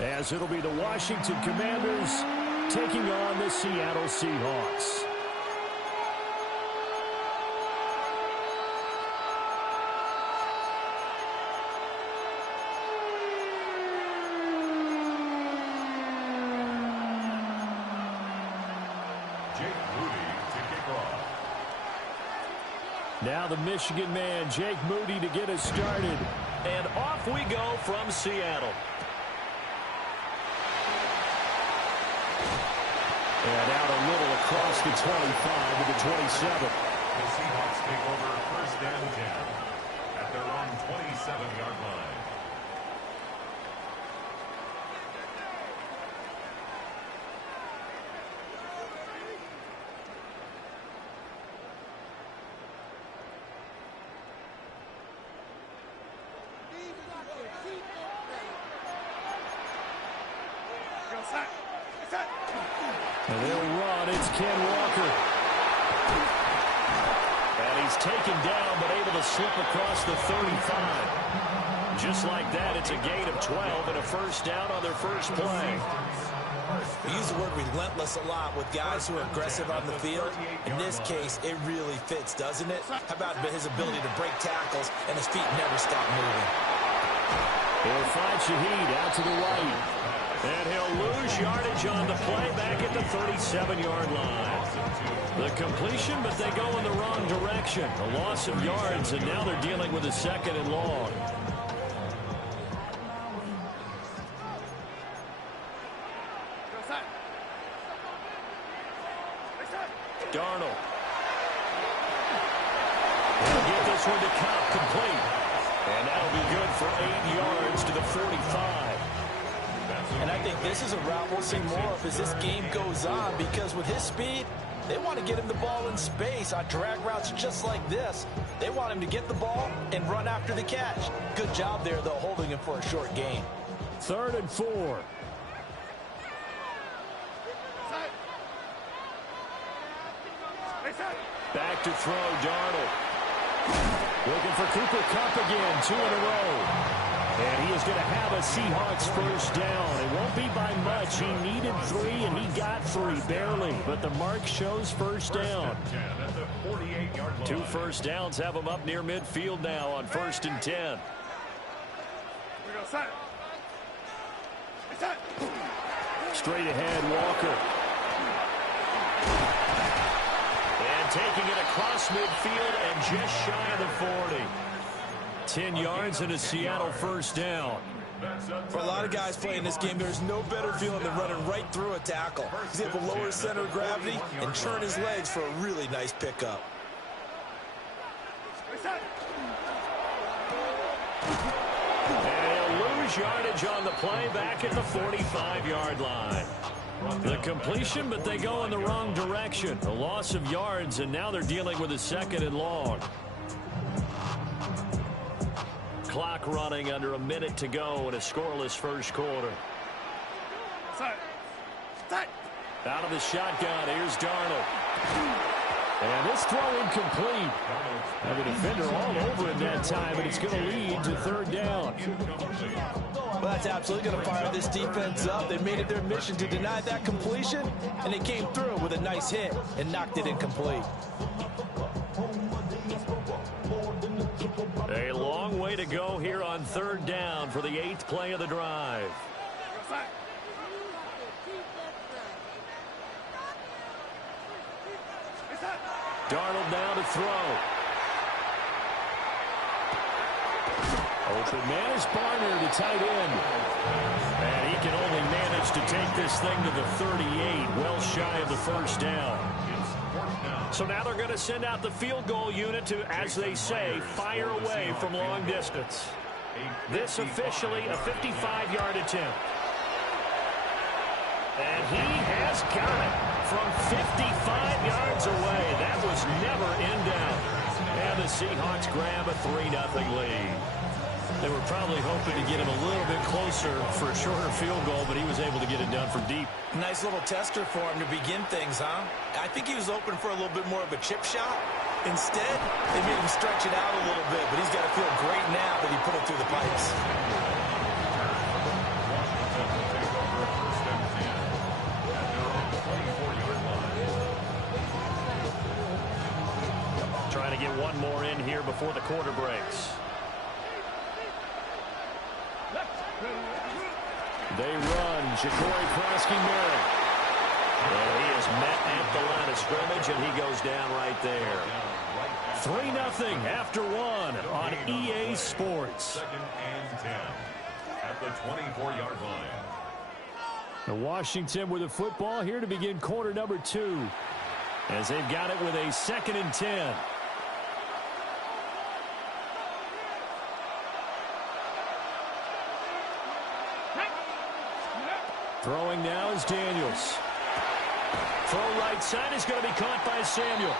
as it'll be the Washington Commanders taking on the Seattle Seahawks. Now the Michigan man, Jake Moody, to get us started. And off we go from Seattle. And out a little across the 25 to the 27. The Seahawks take over first and 10 at their own 27-yard line. And they'll run. It's Ken Walker. And he's taken down, but able to slip across the 35. Just like that, it's a gain of 12 and a first down on their first play. We use the word relentless a lot with guys who are aggressive on the field. In this case, it really fits, doesn't it? How about his ability to break tackles and his feet never stop moving? He'll find Shaheed out to the right. And he'll lose yardage on the play back at the 37-yard line. The completion, but they go in the wrong direction. A loss of yards, and now they're dealing with a second and long. Darnold. He'll get this one to Cobb complete. And that'll be good for 8 yards to the 45. And I think this is a route we'll see more of as this game goes on, because with his speed, they want to get him the ball in space on drag routes just like this. They want him to get the ball and run after the catch. Good job there, though, holding him for a short gain. 3rd and 4. Back to throw, Darnold. Looking for Cooper Kupp again, 2 in a row. And he is going to have a Seahawks first down. It won't be by much. He needed 3, and he got 3, barely. But the mark shows first down. 2 first downs have him up near midfield now on 1st and 10. Straight ahead, Walker. And taking it across midfield and just shy of the 40. 10 yards and a Seattle first down. For a lot of guys playing this game, there's no better feeling than running right through a tackle. He's able to lower his center of gravity and turn his legs for a really nice pickup. And he'll lose yardage on the play back at the 45-yard line. The completion, but they go in the wrong direction. A loss of yards, and now they're dealing with a 2nd and long. Clock running under a minute to go in a scoreless first quarter. Out of the shotgun, here's Darnold. And this throw incomplete. And the defender all over him that time, and it's going to lead to 3rd down. Well, that's absolutely going to fire this defense up. They made it their mission to deny that completion, and they came through with a nice hit and knocked it incomplete. A long way to go here on 3rd down for the 8th play of the drive. Darnold now to throw. Open man is Barner, the tight end. And he can only manage to take this thing to the 38, well shy of the first down. So now they're going to send out the field goal unit to, as they say, fire away from long distance. This officially a 55-yard attempt. And he has got it from 55 yards away. That was never in doubt. And the Seahawks grab a 3-0 lead. They were probably hoping to get him a little bit closer for a shorter field goal, but he was able to get it done from deep. Nice little tester for him to begin things, huh? I think he was open for a little bit more of a chip shot. Instead, they made him stretch it out a little bit, but he's got to feel great now that he put it through the pipes. to get one more in here before the quarter breaks. They run. Ja'Cory Krosky-Merritt. And he is met at the line of scrimmage, and he goes down right there. 3-0 after one on EA Sports. Second and 10 at the 24-yard line. And Washington with the football here to begin quarter number 2. As they've got it with a 2nd and 10. Throwing now is Daniels. Throw right side is going to be caught by Samuel.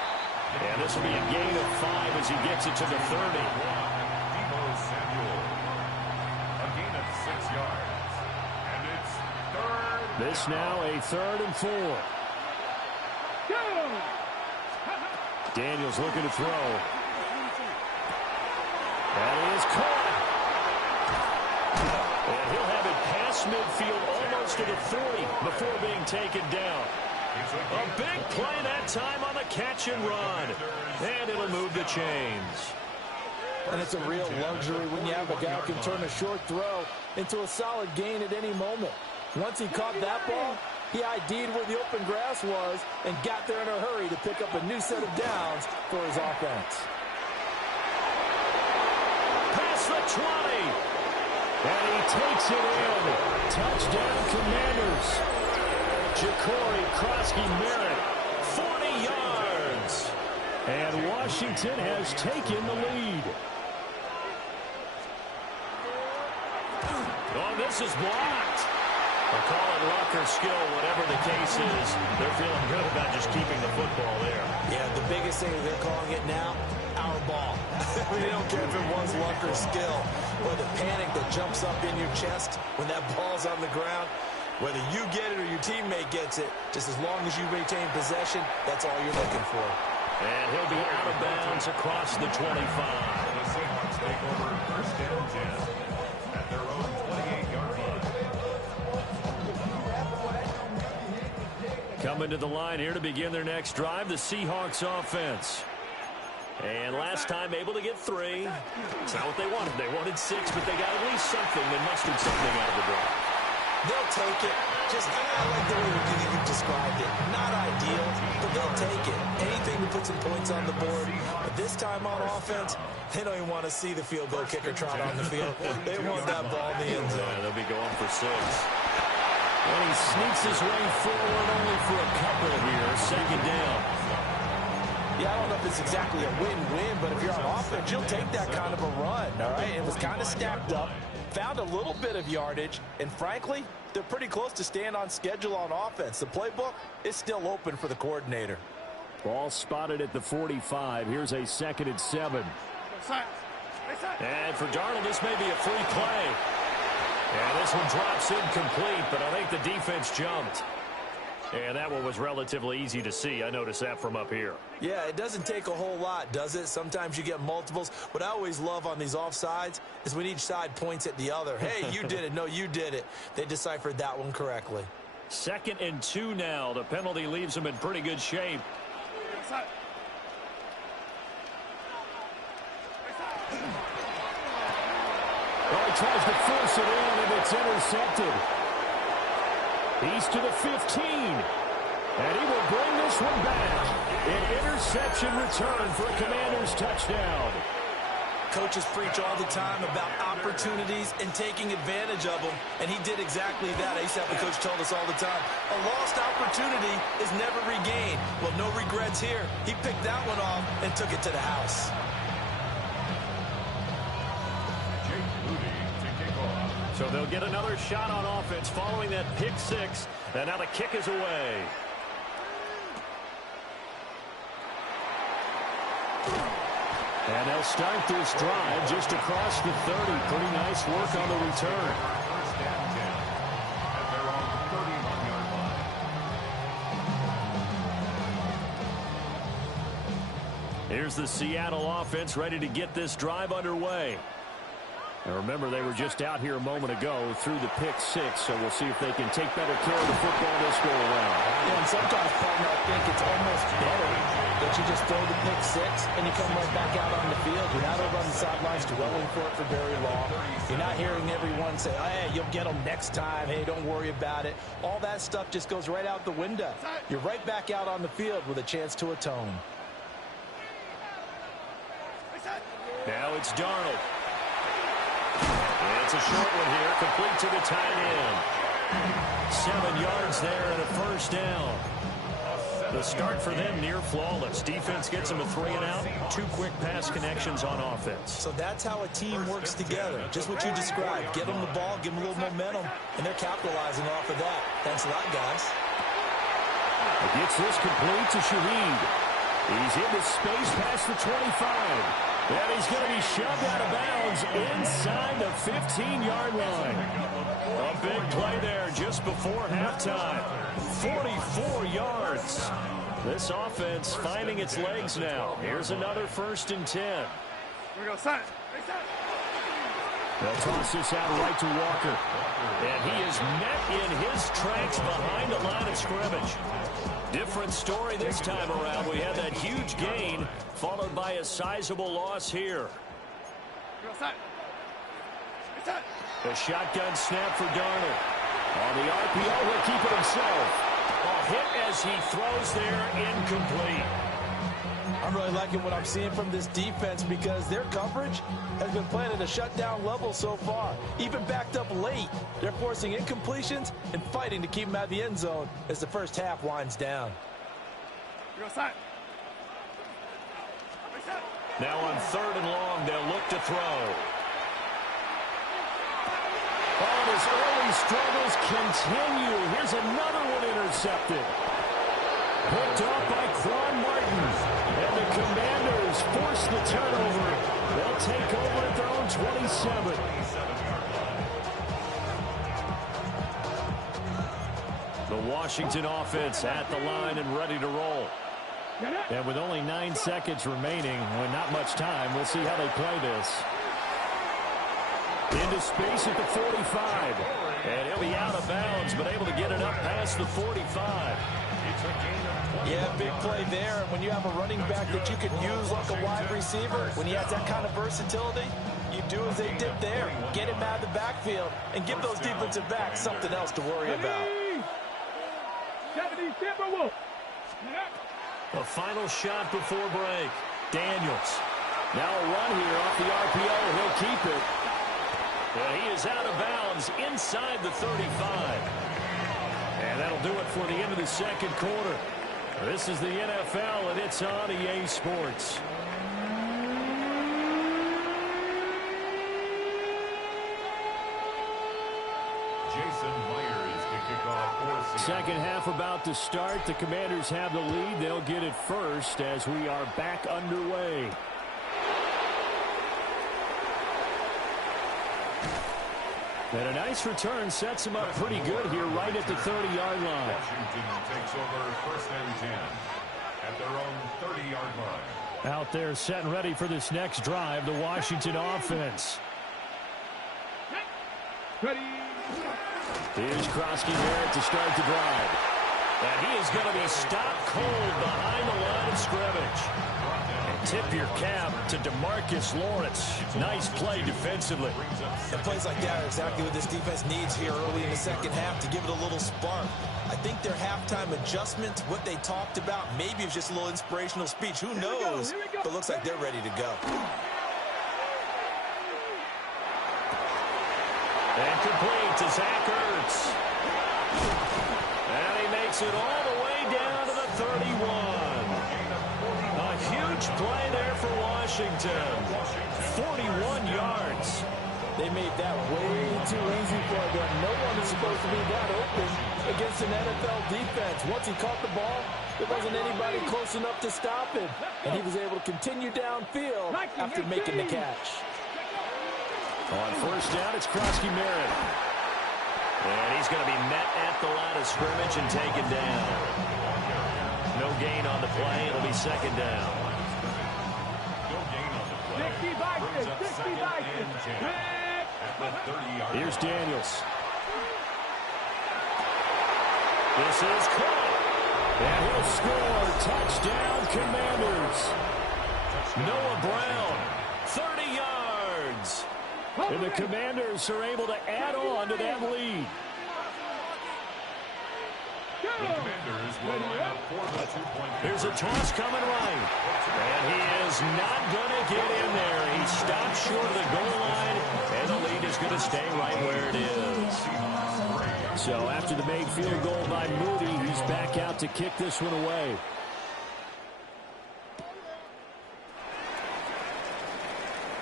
And this will be a gain of 5 as he gets it to the 30. Debo Samuel. A gain of 6 yards. And it's third. This now a 3rd and 4. Daniels looking to throw. That is caught. And he'll have it past midfield almost to the 40 before being taken down. A big play that time on the catch and run. And it'll move the chains. And it's a real luxury when you have a guy who can turn a short throw into a solid gain at any moment. Once he caught that ball, he ID'd where the open grass was and got there in a hurry to pick up a new set of downs for his offense. Past the 20. And he takes it in. Touchdown, Commanders. Ja'Cory Krosky-Merritt, 40 yards. And Washington has taken the lead. Oh, this is blocked. They'll call it luck or skill, whatever the case is. They're feeling good about just keeping the football there. Yeah, the biggest thing they're calling it now, our ball. They don't care if it was luck or skill, or the panic that jumps up in your chest when that ball's on the ground. Whether you get it or your teammate gets it, just as long as you retain possession, that's all you're looking for. And he'll be out of bounds across the 25. The Seahawks take over first and 10 at their own 28-yard line. Coming to the line here to begin their next drive, the Seahawks offense. And last time able to get 3. It's not what they wanted. They wanted 6, but they got at least something. They mustered something out of the drive. They'll take it. Just, I like the way you described it. Not ideal, but they'll take it. Anything to put some points on the board. But this time on offense, they don't even want to see the field goal kicker trot on the field. They want that ball in the end zone. Yeah, they'll be going for 6. And he sneaks his way forward only for a couple here. 2nd down. Yeah, I don't know if it's exactly a win-win, but if you're on offense, you'll take that kind of a run, all right? It was kind of stacked up, found a little bit of yardage, and frankly, they're pretty close to staying on schedule on offense. The playbook is still open for the coordinator. Ball spotted at the 45. Here's a 2nd and 7. And for Darnold, this may be a free play. And this one drops incomplete, but I think the defense jumped. And that one was relatively easy to see. I noticed that from up here. Yeah, it doesn't take a whole lot, does it? Sometimes you get multiples. What I always love on these offsides is when each side points at the other. Hey, you did it. No, you did it. They deciphered that one correctly. 2nd and 2 now. The penalty leaves them in pretty good shape. Well, he tries to force it in, and it's intercepted. He's to the 15. And he will bring this one back. An interception return for a Commanders touchdown. Coaches preach all the time about opportunities and taking advantage of them, and he did exactly that. I used to have a coach told us all the time, a lost opportunity is never regained. Well, no regrets here. He picked that one off and took it to the house. So they'll get another shot on offense following that pick 6. And now the kick is away. And they'll start this drive just across the 30. Pretty nice work on the return. First and 10 at their own 31-yard line. Here's the Seattle offense ready to get this drive underway. And remember, they were just out here a moment ago through the pick six, so we'll see if they can take better care of the football this go around. Yeah, and sometimes, partner, I think it's almost better that you just throw the pick six and you come right back out on the field. You're not over on the sidelines dwelling for it for very long. You're not hearing everyone say, hey, you'll get them next time. Hey, don't worry about it. All that stuff just goes right out the window. You're right back out on the field with a chance to atone. Now it's Darnold. It's a short one here, complete to the tight end. 7 yards there and a first down. The start for them near flawless. Defense gets them a 3 and out. 2 quick pass connections on offense. So that's how a team works together. Just what you described. Get them the ball, give them a little momentum, and they're capitalizing off of that. Thanks a lot, guys. Gets this complete to Shaheed. He's into space past the 25. And he's going to be shoved out of bounds inside the 15-yard line. A big play there just before halftime. 44 yards. This offense finding its legs now. Here's another 1st and 10. Here we go, son. They'll toss this out right to Walker. And he is met in his tracks behind the line of scrimmage. Different story this time around. We had that huge gain followed by a sizable loss here. The shotgun snap for Darnold. On the RPO, he'll keep it himself. A hit as he throws there, incomplete. I'm really liking what I'm seeing from this defense because their coverage has been playing at a shutdown level so far. Even backed up late, they're forcing incompletions and fighting to keep them out of the end zone as the first half winds down. Now on 3rd and long, they'll look to throw. Oh, his early struggles continue. Here's another one intercepted. Picked off by Quan Martin. And the Commanders force the turnover. They'll take over at their own 27. The Washington offense at the line and ready to roll. And with only 9 seconds remaining, with not much time, we'll see how they play this. Into space at the 45. And he'll be out of bounds, but able to get it up past the 45. Yeah, big play there. And when you have a running back that you can use like a wide receiver, when he has that kind of versatility, you do as they did there. Get him out of the backfield and give those defensive backs something else to worry about. The final shot before break. Daniels. Now a run here off the RPO. He'll keep it. And he is out of bounds inside the 35. And that'll do it for the end of the second quarter. This is the NFL, and it's on EA Sports. Second half about to start. The Commanders have the lead. They'll get it first as we are back underway. And a nice return sets him up pretty good here right at the 30-yard line. Washington takes over 1st and 10 at their own 30-yard line. Out there set and ready for this next drive, the Washington offense. Ready. Here's Krosky-Barrett to start the drive. And he is going to be stopped cold behind the line of scrimmage. And tip your cap to DeMarcus Lawrence. Nice play defensively. And plays like that are exactly what this defense needs here early in the second half to give it a little spark. I think their halftime adjustments, what they talked about, maybe it's just a little inspirational speech. Who knows? But looks like they're ready to go. And complete to Zach Ertz. And he makes it all the way down to the 31. A huge play there for Washington. 41 yards. They made that way too easy for them. No one is supposed to be that open against an NFL defense. Once he caught the ball, there wasn't anybody close enough to stop him. And he was able to continue downfield after making the catch. On first down, it's Krosky-Barrett. And he's going to be met at the line of scrimmage and taken down. No gain on the play. It'll be second down. No gain on the play. Brings up 2nd and 10. at the 30-yard line. Here's Daniels. This is caught. And he'll score. Touchdown, Commanders. Noah Brown, 30 yards. And the Commanders are able to add on to that lead. The Commanders will line up for the 2-point. Here's a toss coming right. And he is not going to get in there. He stopped short of the goal line, and the lead is going to stay right where it is. So after the made field goal by Moody, he's back out to kick this one away.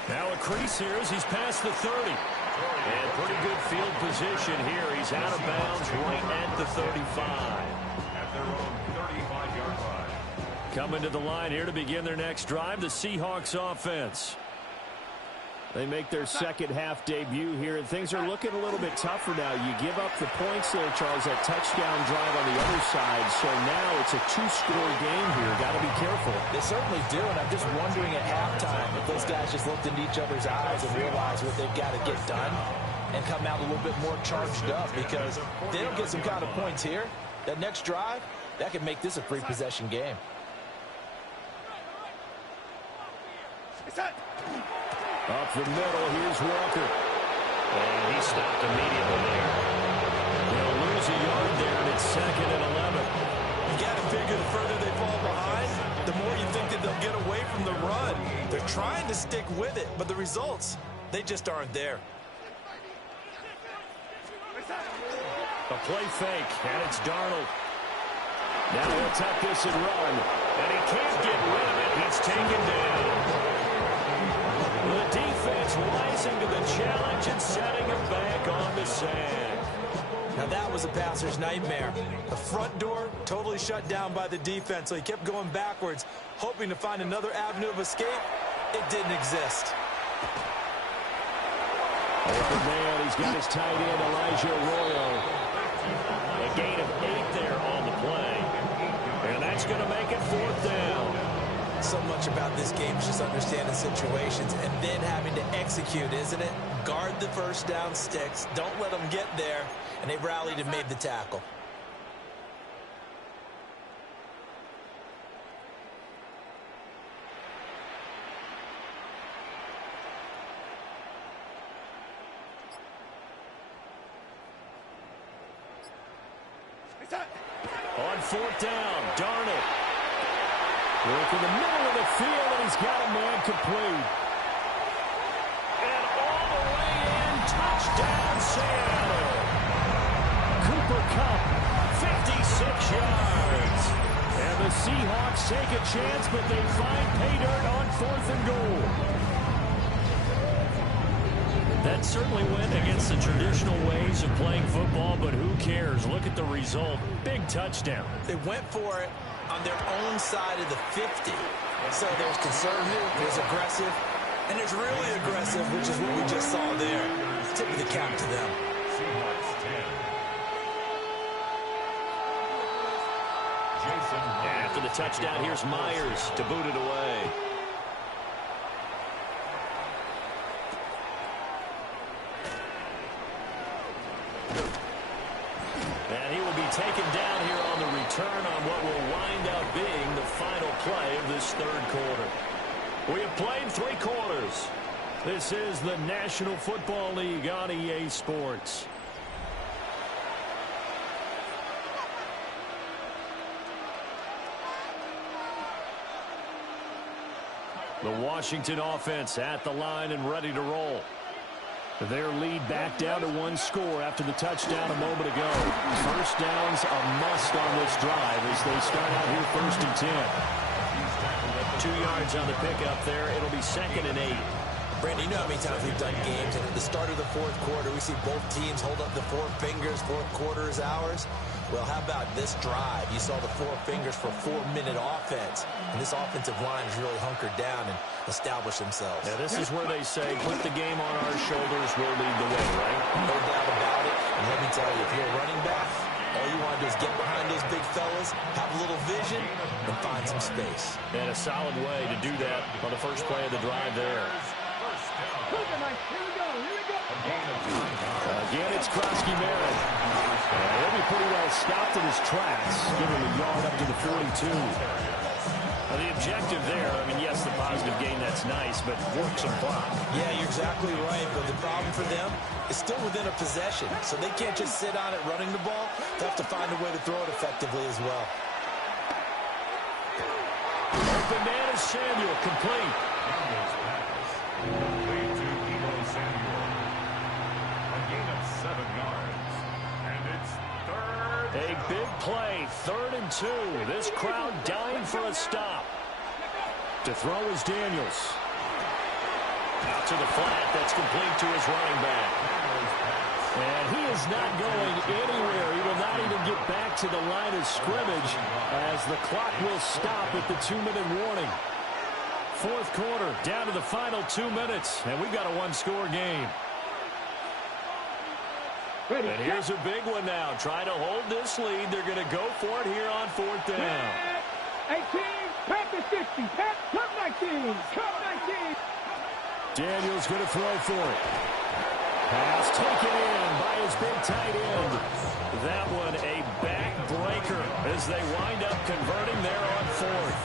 Now a crease here as he's past the 30. And pretty good field position here. He's out of bounds right at the 35. At their own 35-yard line. Coming to the line here to begin their next drive, the Seahawks offense. They make their second half debut here, and things are looking a little bit tougher now. You give up the points there, Charles, that touchdown drive on the other side. So now it's a two-score game here. Got to be careful. They certainly do, and I'm just wondering at halftime if those guys just looked into each other's eyes and realized what they've got to get done and come out a little bit more charged up, because if they don't get some kind of points here, that next drive, that could make this a free-possession game. Up the middle, here's Walker. And he stopped immediately there. They'll lose a yard there, and it's 2nd and 11. You got to figure the further they fall behind, the more you think that they'll get away from the run. They're trying to stick with it, but the results, they just aren't there. A play fake, and it's Darnold. Now he'll tuck this and run. And he can't get rid of it. He's taken down. The defense rising to the challenge and setting him back on the sand. Now that was a passer's nightmare. The front door totally shut down by the defense, so he kept going backwards, hoping to find another avenue of escape. It didn't exist. Open man, he's got his tight end, Elijah Arroyo. A gain of 8 there on the play. And that's going to make it 4th down. So much about this game is just understanding situations and then having to execute, isn't it? Guard the first down sticks. Don't let them get there. And they rallied and made the tackle. On 4th down, Darnold. Work in the middle of the field, and he's got a man complete. And all the way in, touchdown Seattle. Cooper Kupp, 56 yards. And the Seahawks take a chance, but they find pay dirt on 4th and goal. That certainly went against the traditional ways of playing football, but who cares? Look at the result. Big touchdown. They went for it on their own side of the 50. So there's conservative, there's aggressive, and there's really aggressive, which is what we just saw there. Tip of the cap to them. After the touchdown, here's Myers to boot it away. And he will be taken down here on the return on what will wind up being the final play of this 3rd quarter. We have played 3 quarters. This is the National Football League on EA Sports. The Washington offense at the line and ready to roll. Their lead back down to 1 score after the touchdown a moment ago. First down's a must on this drive as they start out here 1st and 10. 2 yards on the pickup there. It'll be 2nd and 8. Brandon, you know how many times we've done games, and at the start of the 4th quarter, we see both teams hold up the 4 fingers, 4th quarter is ours. Well, how about this drive? You saw the 4 fingers for 4-minute offense, and this offensive line has really hunkered down and established themselves. Now, this is where they say, put the game on our shoulders, we'll lead the way, right? No doubt about it. And let me tell you, if you're a running back, all you want to do is get behind those big fellas, have a little vision, and find some space. And a solid way to do that on the first play of the drive there. Here we go. Again, it's Krosky-Merritt. He'll be pretty well stopped in his tracks, giving him a yard up to the 42. The objective there, I mean, yes, the positive gain, that's nice, but work some clock. Yeah, you're exactly right, but the problem for them is still within a possession, so they can't just sit on it running the ball. They have to find a way to throw it effectively as well. Open man is Samuel, complete. A big play, 3rd and 2. This crowd dying for a stop. To throw is Daniels. Out to the flat, that's complete to his running back. And he is not going anywhere. He will not even get back to the line of scrimmage as the clock will stop at the 2-minute warning. 4th quarter, down to the final 2 minutes, and we've got a one-score game. Ready. And here's a big one now. Trying to hold this lead. They're going to go for it here on 4th down. 18, pass the 60, pass, cut 19, cut 19. Daniels going to throw for it. Pass taken in by his big tight end. That one a backbreaker as they wind up converting there on 4th.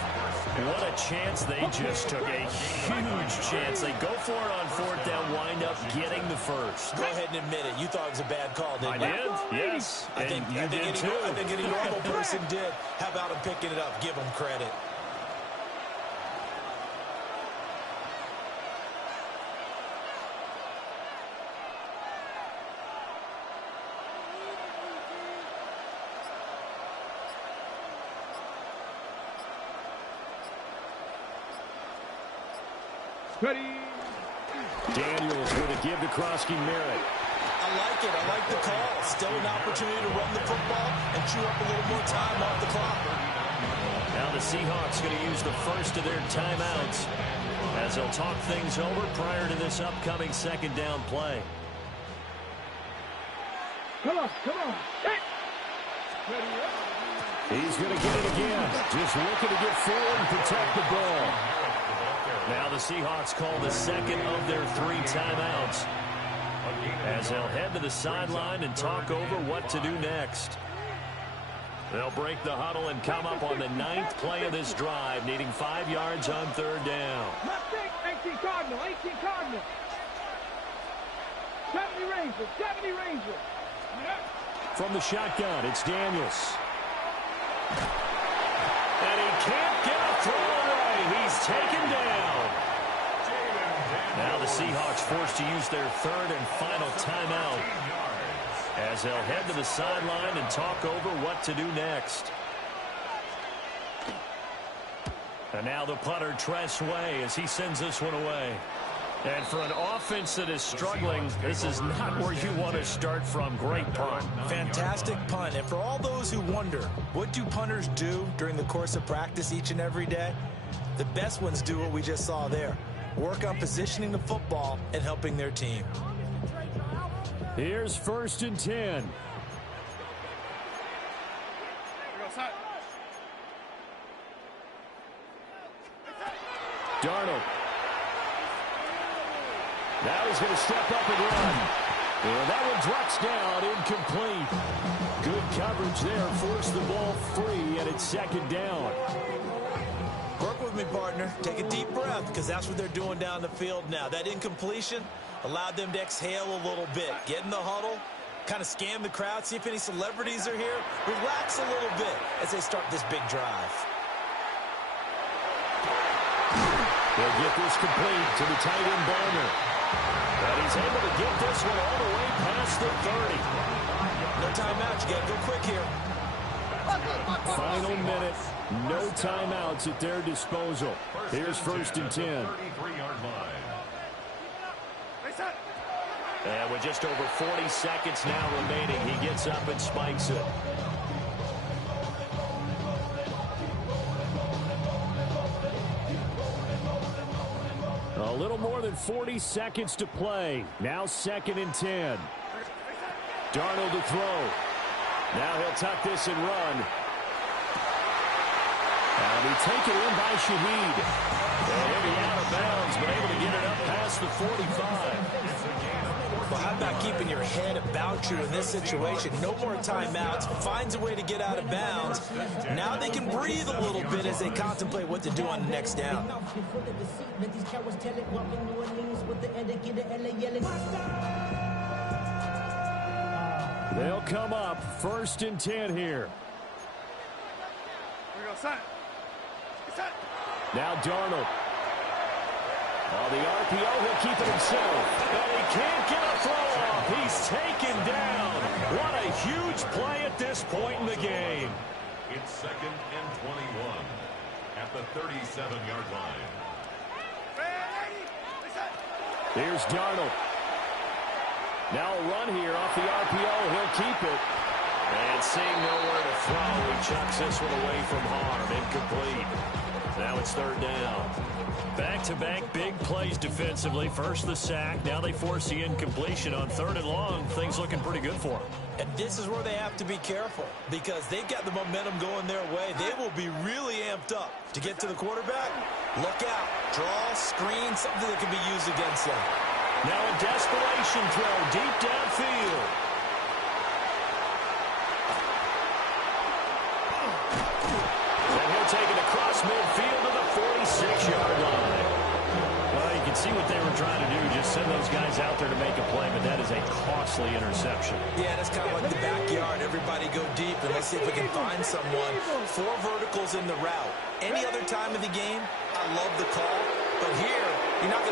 What a chance they just took. A huge chance. They go for it on 4th down, wind up getting the first. Go ahead and admit it. You thought it was a bad call, didn't you? I did, yes. I think any normal person did. How about him picking it up? Give him credit. Ready. Daniels with a give to Krosky-Merritt. I like it. I like the call. Still an opportunity to run the football and chew up a little more time off the clock. Now the Seahawks going to use the first of their timeouts as they'll talk things over prior to this upcoming 2nd down play. Come on, come on. Hey. Ready. He's going to get it again. Just looking to get forward and protect the ball. Now the Seahawks call the 2nd of their 3 timeouts as they'll head to the sideline and talk over what to do next. They'll break the huddle and come up on the 9th play of this drive, needing 5 yards on 3rd down. Left six, 18 Cardinal, 18 Cardinal. 70 Rangers, 70 Rangers. From the shotgun, it's Daniels. And he can't get a throw away. He's taken down. Now the Seahawks forced to use their 3rd and final timeout as they'll head to the sideline and talk over what to do next. And now the punter, Tress Way, as he sends this one away. And for an offense that is struggling, this is not where you want to start from. Great punt. Fantastic punt. And for all those who wonder, what do punters do during the course of practice each and every day? The best ones do what we just saw there. Work on positioning the football and helping their team. Here's 1st and 10. Darnold. Now he's going to step up and run. And that one drops down, incomplete. Good coverage there, forced the ball free, and it's 2nd down. Work with me, partner. Take a deep breath, because that's what they're doing down the field now. That incompletion allowed them to exhale a little bit. Get in the huddle, kind of scan the crowd, see if any celebrities are here. Relax a little bit as they start this big drive. They'll get this complete to the tight end Barner. And he's able to get this one all the way past the 30. No timeout. You got to go quick here. Final minute. No timeouts at their disposal. Here's 1st and 10. And with just over 40 seconds now remaining, he gets up and spikes it. A little more than 40 seconds to play. Now 2nd and 10. Darnold to throw. Now he'll tuck this and run. And he taken in by Shaheed. And he'll be out of bounds, but able to get it up past the 45. Well, how about keeping your head about you in this situation? No more timeouts. Finds a way to get out of bounds. Now they can breathe a little bit as they contemplate what to do on the next down. They'll come up 1st and 10 here. Now Darnold. On the RPO, he'll keep it himself. And he can't get a throw off. He's taken down. What a huge play at this point in the game. It's 2nd and 21 at the 37-yard line. Here's Darnold. Now a run here off the RPO. He'll keep it. And seeing nowhere to throw, he chucks this one away from harm. Incomplete. Now it's 3rd down. Back-to-back big plays defensively. First the sack. Now they force the incompletion on 3rd and long. Things looking pretty good for them. And this is where they have to be careful because they've got the momentum going their way. They will be really amped up to get to the quarterback. Look out. Draw, screen, something that can be used against them. Now a desperation throw deep downfield. And he'll take it across midfield to the 46-yard line. Well, you can see what they were trying to do. Just send those guys out there to make a play, but that is a costly interception. Yeah, that's kind of like the backyard. Everybody go deep, and let's see if we can find someone. 4 verticals in the route. Any other time of the game, I love the call. But here, you're not going to